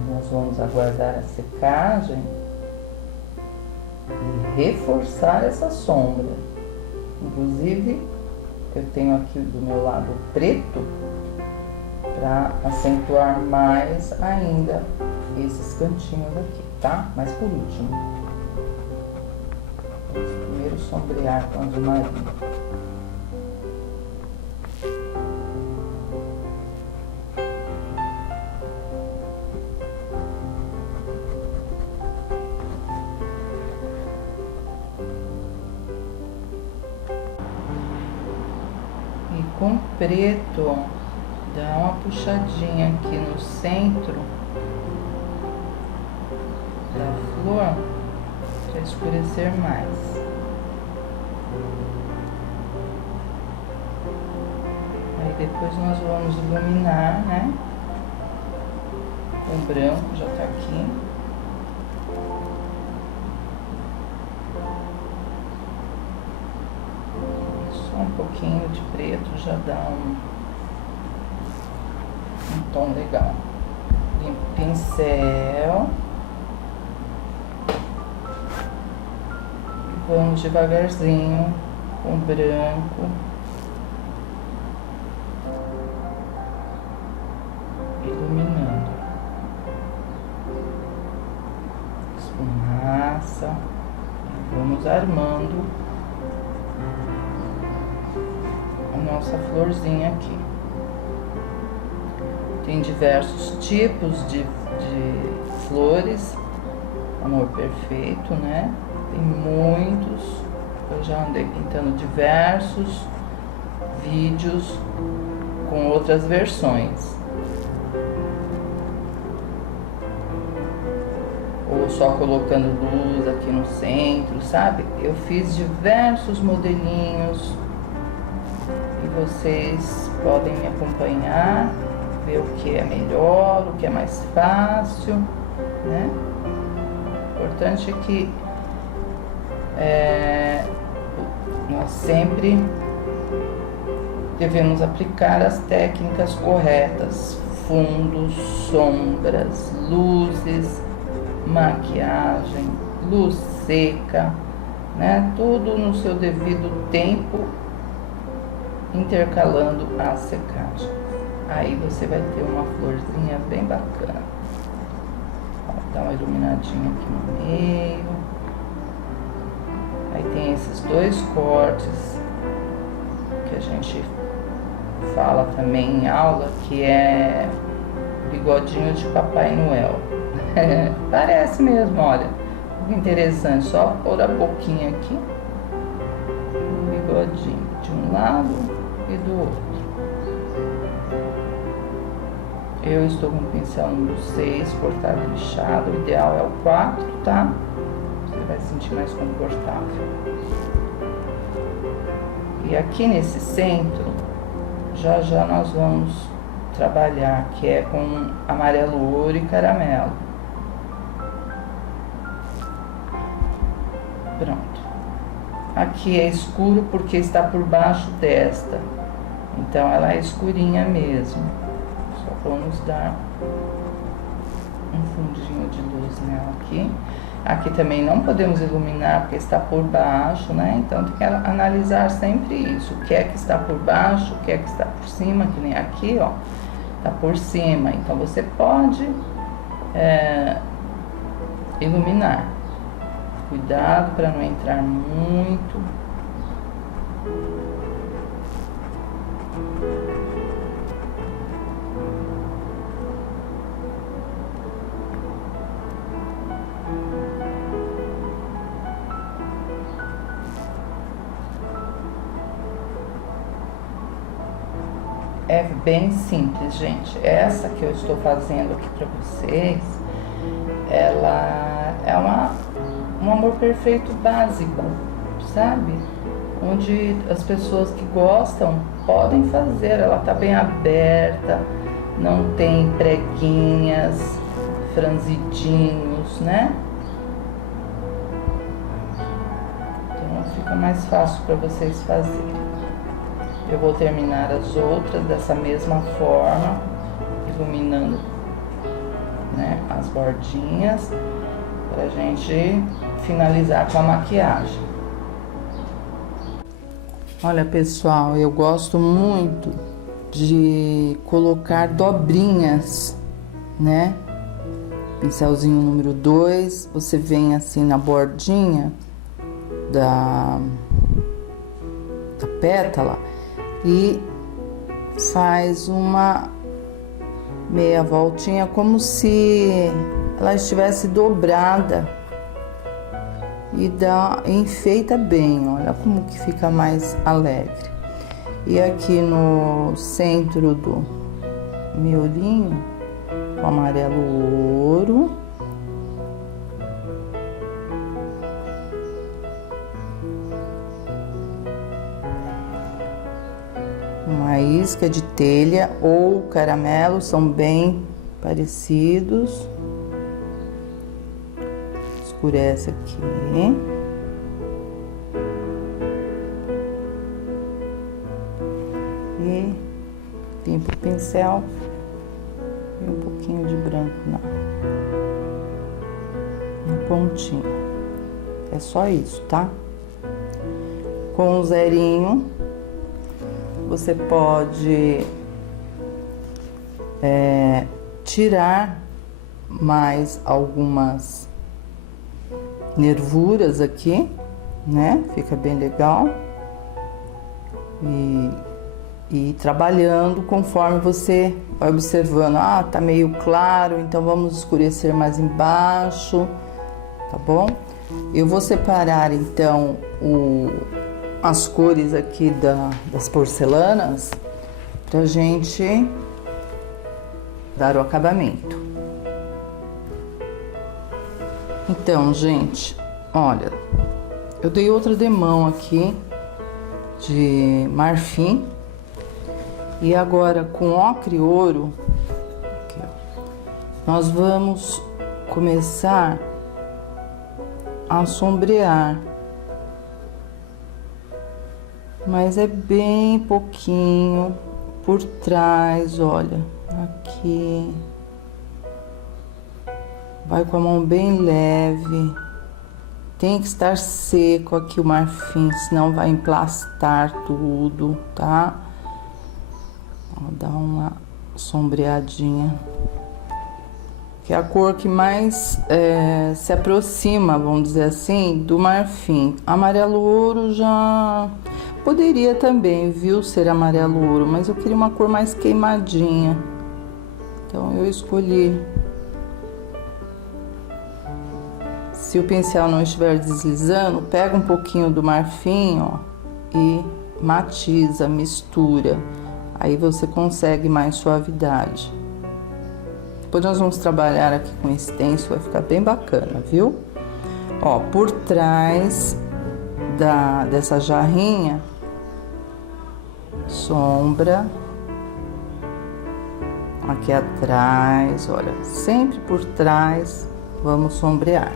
Nós vamos aguardar a secagem e reforçar essa sombra. Inclusive, eu tenho aqui do meu lado preto para acentuar mais ainda esses cantinhos aqui, tá? Mas por último, vamos primeiro sombrear com azul marinho. Com preto, dá uma puxadinha aqui no centro da flor para escurecer mais. Aí depois nós vamos iluminar, né? O branco já tá aqui. Um pouquinho de preto já dá um tom legal. Limpo o pincel. E vamos devagarzinho com o branco. Iluminando. Esfumaça. E vamos armando nossa florzinha aqui. Tem diversos tipos de flores, amor perfeito, né? Tem muitos. Eu já andei pintando diversos vídeos com outras versões. Ou só colocando luz aqui no centro, sabe? Eu fiz diversos modelinhos. Vocês podem me acompanhar, ver o que é melhor, o que é mais fácil, né? O importante é que nós sempre devemos aplicar as técnicas corretas, fundos, sombras, luzes, maquiagem, luz seca, né? Tudo no seu devido tempo, intercalando a secagem. Aí você vai ter uma florzinha bem bacana. Dá uma iluminadinha aqui no meio. Aí tem esses dois cortes que a gente fala também em aula, que é bigodinho de Papai Noel. Parece mesmo, olha. Muito interessante. Só pôr a boquinha aqui. Um bigodinho de um lado e do outro. Eu estou com o pincel número 6, cortado e lixado. O ideal é o 4, tá? Você vai se sentir mais confortável. E aqui nesse centro, já nós vamos trabalhar, que é com amarelo ouro e caramelo. Pronto. Aqui é escuro porque está por baixo desta. Então, ela é escurinha mesmo. Só vamos dar um fundinho de luz nela aqui. Aqui também não podemos iluminar porque está por baixo, né? Então, tem que analisar sempre isso. O que é que está por baixo, o que é que está por cima, que nem aqui, ó. Está por cima. Então, você pode iluminar. Cuidado para não entrar muito. É bem simples, gente. Essa que eu estou fazendo aqui para vocês, ela é um amor perfeito básico, sabe? Onde as pessoas que gostam podem fazer. Ela tá bem aberta, não tem preguinhas, franzidinhos, né? Então fica mais fácil para vocês fazerem. Eu vou terminar as outras dessa mesma forma, iluminando, né, as bordinhas, pra gente finalizar com a maquiagem. Olha, pessoal, eu gosto muito de colocar dobrinhas, né? Pincelzinho número 2, você vem assim na bordinha da pétala e faz uma meia voltinha como se ela estivesse dobrada e enfeita bem, olha como que fica mais alegre. E aqui no centro do miolinho, o amarelo ouro. Uma isca de telha ou caramelo, são bem parecidos. Escurece aqui. E limpa o pincel e um pouquinho de branco na pontinha. É só isso, tá? Com o zerinho, você pode tirar mais algumas nervuras aqui, né? Fica bem legal. E trabalhando conforme você vai observando. Ah, tá meio claro, então vamos escurecer mais embaixo, tá bom? Eu vou separar então as cores aqui das porcelanas pra gente dar o acabamento. Então, gente, olha, eu dei outra demão aqui de marfim e agora com ocre e ouro, aqui, ó, nós vamos começar a sombrear, mas é bem pouquinho por trás, olha, aqui. Vai com a mão bem leve. Tem que estar seco aqui o marfim, senão vai emplastar tudo, tá? Ó, dá uma sombreadinha que é a cor que mais se aproxima, vamos dizer assim, do marfim. Amarelo ouro já poderia também, viu, ser amarelo ouro, mas eu queria uma cor mais queimadinha. Então eu escolhi. Se o pincel não estiver deslizando, pega um pouquinho do marfim, ó, e matiza, mistura. Aí você consegue mais suavidade. Depois nós vamos trabalhar aqui com stencil, vai ficar bem bacana, viu? Ó, por trás dessa jarrinha, sombra. Aqui atrás, olha, sempre por trás, vamos sombrear.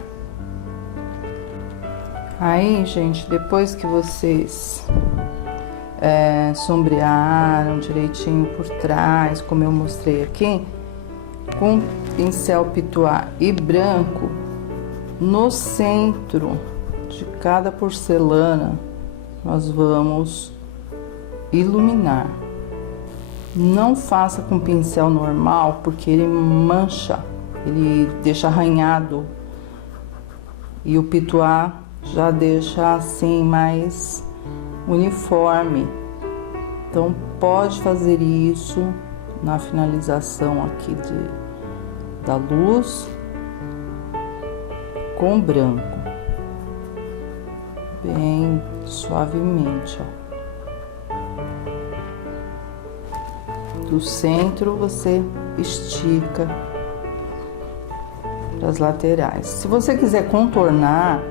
Aí, gente, depois que vocês sombrearam direitinho por trás, como eu mostrei aqui, com pincel pituá e branco, no centro de cada porcelana, nós vamos iluminar. Não faça com pincel normal, porque ele mancha, ele deixa arranhado, e o pituá já deixa assim mais uniforme. Então pode fazer isso na finalização aqui da luz com branco, bem suavemente, ó. Do centro você estica para as laterais. Se você quiser contornar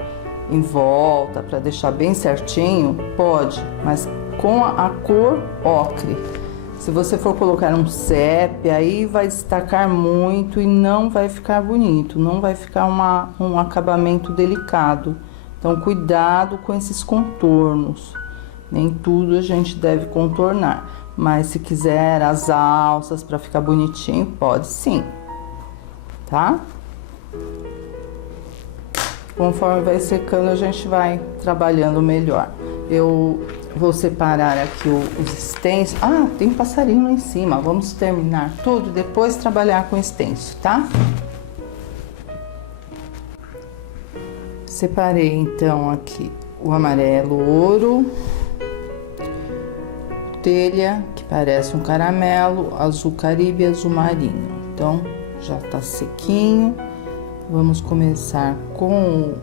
em volta para deixar bem certinho, pode, mas com a cor ocre. Se você for colocar um sépia, aí vai destacar muito e não vai ficar bonito, não vai ficar um acabamento delicado. Então cuidado com esses contornos, nem tudo a gente deve contornar, mas se quiser as alças para ficar bonitinho, pode sim, tá? Conforme vai secando, a gente vai trabalhando melhor. Eu vou separar aqui os stencils. Ah, tem um passarinho lá em cima. Vamos terminar tudo, depois trabalhar com stencil, tá? Separei, então, aqui o amarelo ouro, telha, que parece um caramelo, azul caribe e azul marinho. Então, já tá sequinho. Vamos começar com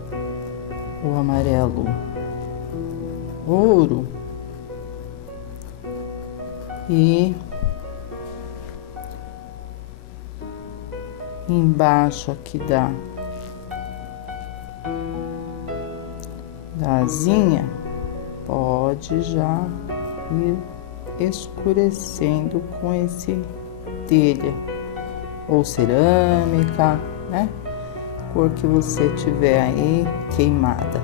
o amarelo ouro e embaixo aqui da asinha, pode já ir escurecendo com esse telha ou cerâmica, né? Cor que você tiver aí queimada.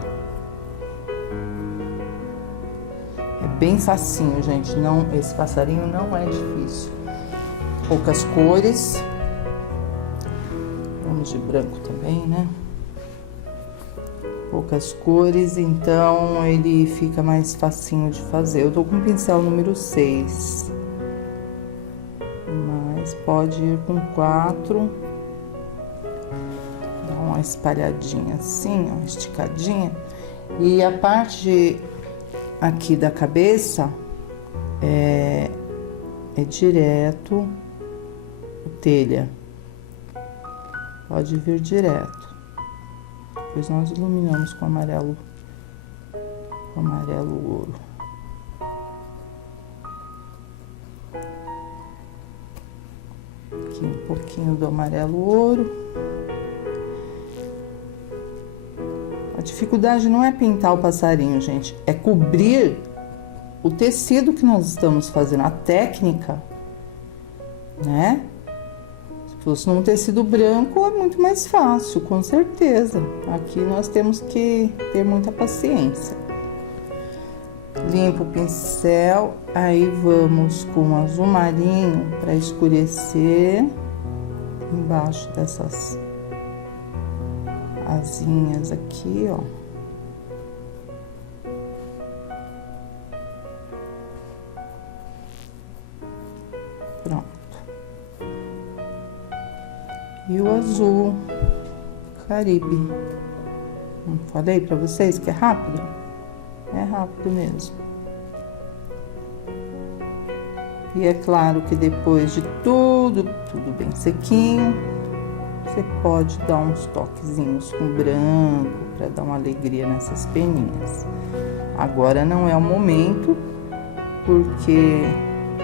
É bem facinho, gente. Não, esse passarinho não é difícil. Poucas cores. Vamos de branco também, né? Poucas cores, então ele fica mais facinho de fazer. Eu tô com o pincel número 6. Mas pode ir com 4. Uma espalhadinha assim, ó, esticadinha. E a parte aqui da cabeça é direto o telha. Pode vir direto. Depois nós iluminamos com amarelo ouro. Aqui um pouquinho do amarelo ouro. A dificuldade não é pintar o passarinho, gente, é cobrir o tecido que nós estamos fazendo, a técnica, né? Se fosse num tecido branco, é muito mais fácil, com certeza. Aqui nós temos que ter muita paciência. Limpo o pincel, aí vamos com azul marinho para escurecer embaixo dessas asinhas aqui, ó. Pronto. E o azul Caribe. Não falei pra vocês que é rápido? É rápido mesmo. E é claro que depois de tudo bem sequinho, você pode dar uns toquezinhos com branco para dar uma alegria nessas peninhas. Agora não é o momento, porque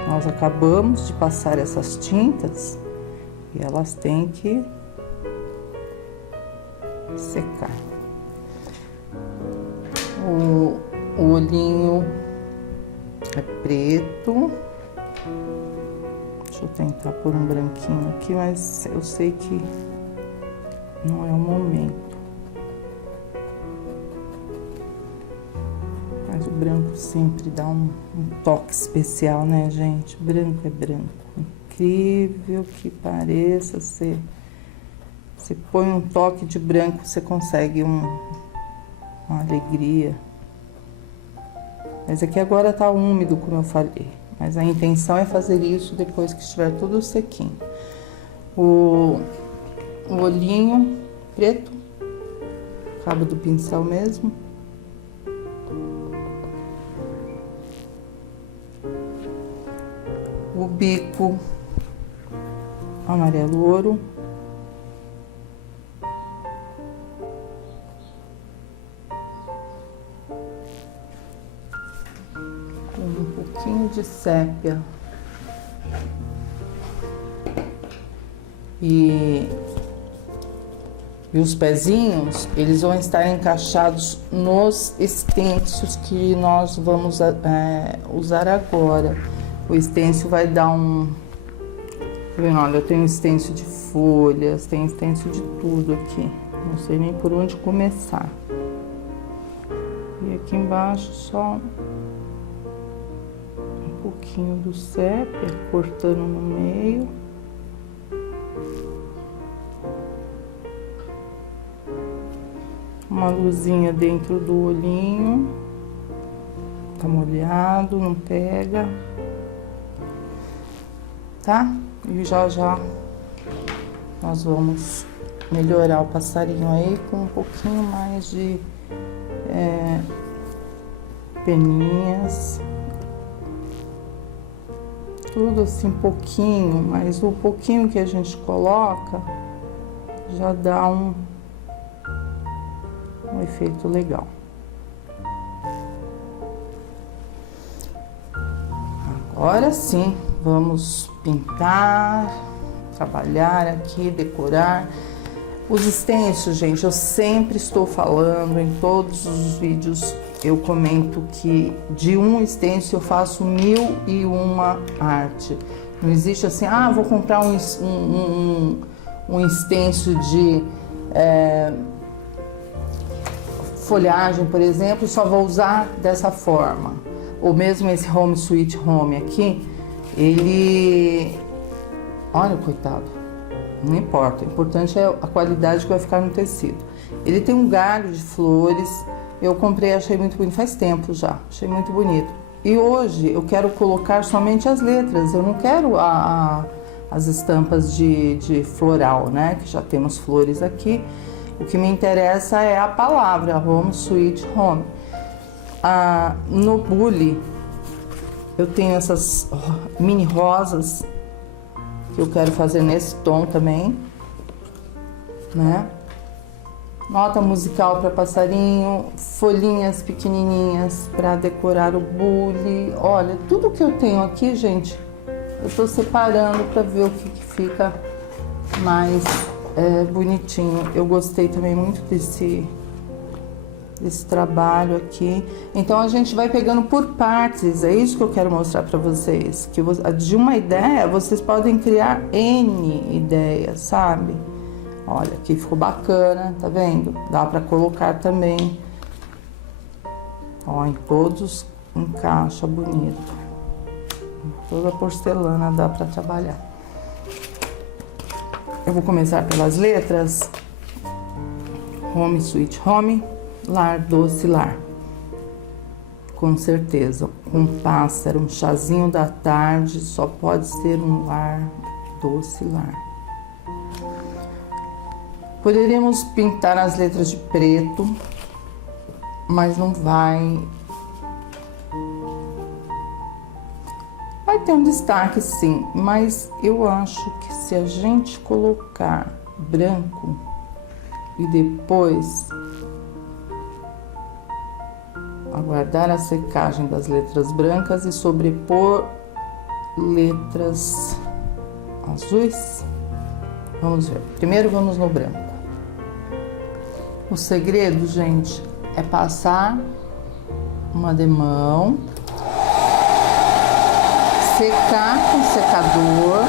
nós acabamos de passar essas tintas e elas têm que secar. O olhinho é preto. Deixa eu tentar pôr um branquinho aqui, mas eu sei que não é o momento. Mas o branco sempre dá um toque especial, né, gente? Branco é branco. Incrível que pareça, você põe um toque de branco, você consegue uma alegria. Mas aqui agora tá úmido, como eu falei. Mas a intenção é fazer isso depois que estiver tudo sequinho. O olhinho preto, cabo do pincel mesmo. O bico amarelo ouro. Um pouquinho de sépia e os pezinhos, eles vão estar encaixados nos estêncios que nós vamos usar agora. O estêncil vai dar tá vendo? Olha, eu tenho estêncil de folhas, tenho estêncil de tudo aqui, não sei nem por onde começar. E aqui embaixo só um pouquinho do sépia, cortando no meio. Uma luzinha dentro do olhinho. Tá molhado, não pega. Tá? E já nós vamos melhorar o passarinho aí com um pouquinho mais de peninhas. Tudo assim pouquinho, mas o pouquinho que a gente coloca já dá um efeito legal. Agora sim, vamos pintar, trabalhar aqui, decorar. Os stencils, gente, eu sempre estou falando em todos os vídeos, eu comento que de um stencil eu faço 1001 arte. Não existe assim, vou comprar um stencil de folhagem, por exemplo, e só vou usar dessa forma. Ou mesmo esse Home Sweet Home aqui, ele... Olha, coitado, não importa, o importante é a qualidade que vai ficar no tecido. Ele tem um galho de flores, eu comprei, achei muito bonito, faz tempo já, achei muito bonito. E hoje eu quero colocar somente as letras, eu não quero as estampas de floral, né, que já temos flores aqui. O que me interessa é a palavra, Home Sweet Home. No bule, eu tenho essas mini rosas, que eu quero fazer nesse tom também, né? Nota musical para passarinho, folhinhas pequenininhas para decorar o bule. Olha, tudo que eu tenho aqui, gente, eu tô separando para ver o que fica mais bonitinho. Eu gostei também muito desse trabalho aqui. Então a gente vai pegando por partes, é isso que eu quero mostrar para vocês, que de uma ideia vocês podem criar N ideias, sabe? Olha, aqui ficou bacana, tá vendo? Dá para colocar também, ó, em todos encaixa bonito, toda a porcelana dá para trabalhar. Eu vou começar pelas letras. Home Sweet Home, lar doce lar. Com certeza, um pássaro, um chazinho da tarde, só pode ser um lar doce lar. Poderíamos pintar as letras de preto, mas não vai. Vai ter um destaque sim, mas eu acho que se a gente colocar branco e depois aguardar a secagem das letras brancas e sobrepor letras azuis, vamos ver. Primeiro vamos no branco. O segredo, gente, é passar uma demão, secar com secador,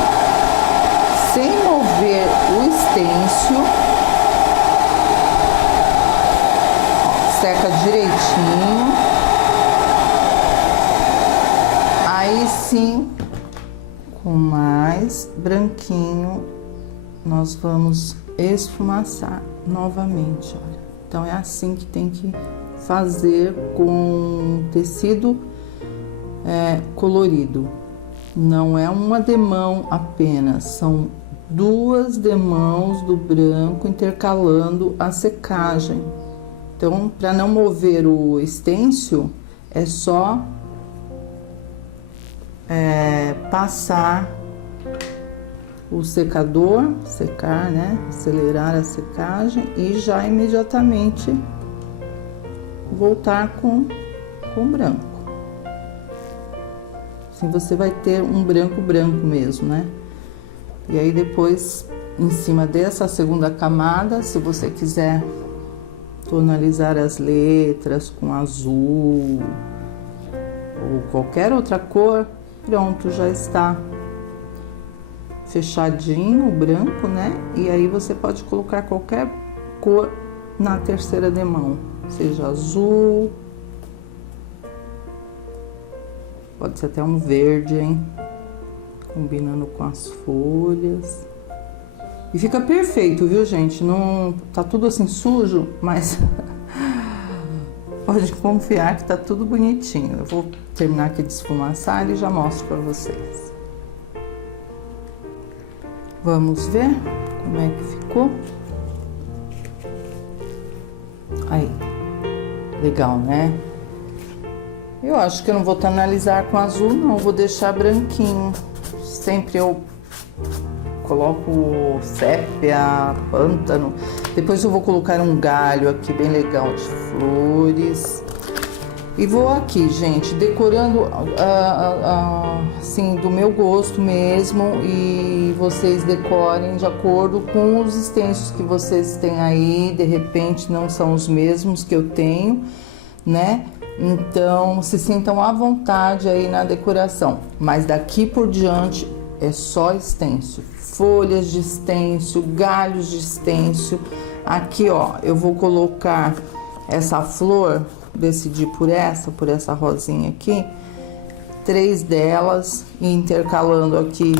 sem mover o estêncil. Ó, seca direitinho. Aí sim, com mais branquinho, nós vamos esfumaçar novamente, olha. Então é assim que tem que fazer com tecido colorido. Não é uma demão apenas, são duas demãos do branco intercalando a secagem. Então, para não mover o estêncil, é só passar o secador, secar, né? Acelerar a secagem e já imediatamente voltar com branco. Assim você vai ter um branco mesmo, né? E aí depois, em cima dessa segunda camada, se você quiser tonalizar as letras com azul ou qualquer outra cor, pronto, já está fechadinho o branco, né? E aí você pode colocar qualquer cor na terceira demão, seja azul, pode ser até um verde, hein? Combinando com as folhas. E fica perfeito, viu, gente? Não tá tudo assim sujo, mas pode confiar que tá tudo bonitinho. Eu vou terminar aqui de esfumaçar e já mostro para vocês. Vamos ver como é que ficou. Aí, legal, né? Eu acho que eu não vou tonalizar com azul, não. Vou deixar branquinho. Sempre eu coloco sépia, pântano. Depois eu vou colocar um galho aqui bem legal de flores. E vou aqui, gente, decorando assim, do meu gosto mesmo. E vocês decorem de acordo com os stencils que vocês têm aí. De repente não são os mesmos que eu tenho, né? Então, se sintam à vontade aí na decoração. Mas daqui por diante é só stencil. Folhas de stencil, galhos de stencil. Aqui, ó, eu vou colocar essa flor, decidi por essa rosinha aqui. 3 delas, e intercalando aqui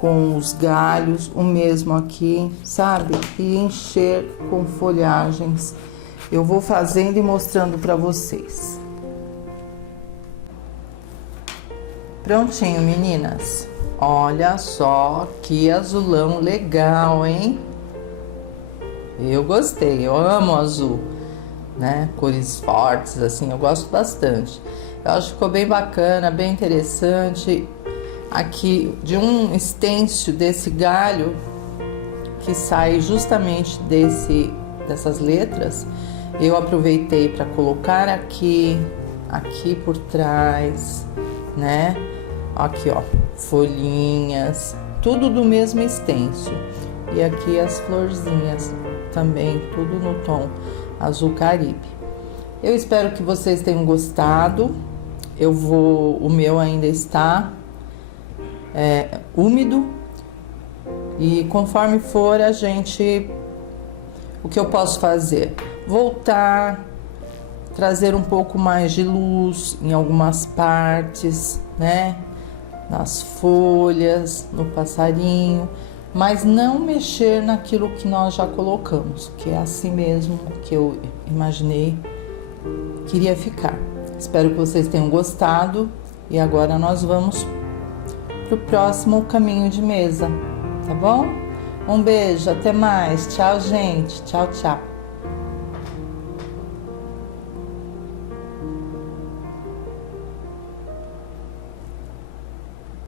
com os galhos, o mesmo aqui, sabe? E encher com folhagens. Eu vou fazendo e mostrando pra vocês. Prontinho, meninas. Olha só que azulão legal, hein? Eu gostei, eu amo azul, né? Cores fortes, assim, eu gosto bastante. Eu acho que ficou bem bacana, bem interessante. Aqui, de um stencil desse galho, que sai justamente dessas letras, eu aproveitei para colocar aqui por trás, né? Aqui, ó, folhinhas, tudo do mesmo stencil. E aqui as florzinhas também, tudo no tom azul caribe. Eu espero que vocês tenham gostado. O meu ainda está úmido. E conforme for, o que eu posso fazer? Voltar, trazer um pouco mais de luz em algumas partes, né? Nas folhas, no passarinho, mas não mexer naquilo que nós já colocamos, que é assim mesmo que eu imaginei que iria ficar. Espero que vocês tenham gostado e agora nós vamos pro próximo caminho de mesa, tá bom? Um beijo, até mais. Tchau, gente. Tchau, tchau.